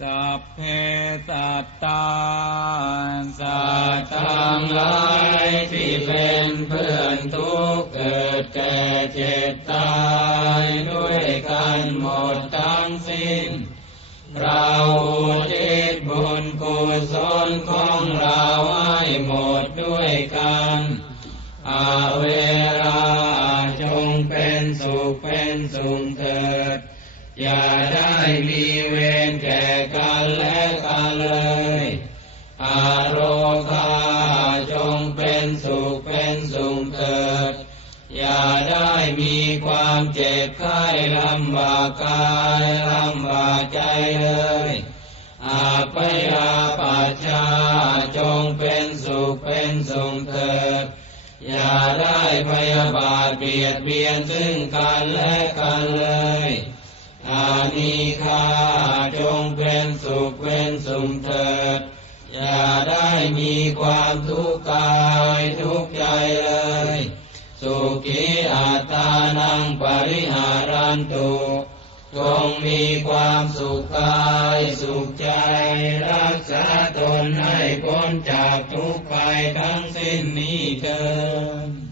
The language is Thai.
สัพเพสัตตาสัตทั้งหลายที่เป็นเพื่อนทุกข์เกิดแก่เจ็บตายด้วยกันหมดทั้งสิ้น เราอุทิศบุญกุศลของเราให้หมดด้วยกันอาเวราจงเป็นสุขเป็นสุขเถิด อย่าได้มีเวรแก่กันและกันเลย อาโรคาจงเป็นสุขเป็นสุขเถิด อย่าได้มีความเจ็บไข้ลำบากกายลำบากใจเลยอาปยาปัจชาจงเป็นสุขเป็นสุขเถิดอย่าได้พยาบาทเบียดเบียนซึ่งกันและกันเลย อานิคาจงเป็นสุขเป็นสุขเถิด อย่าได้มีความทุกข์กายทุกข์ใจเลย สุขีอัตตานังปริหารันตุจงมีความสุขกายสุขใจ รักษาตนให้พ้นจากทุกข์ภัยทั้งสิ้นนี้เถิด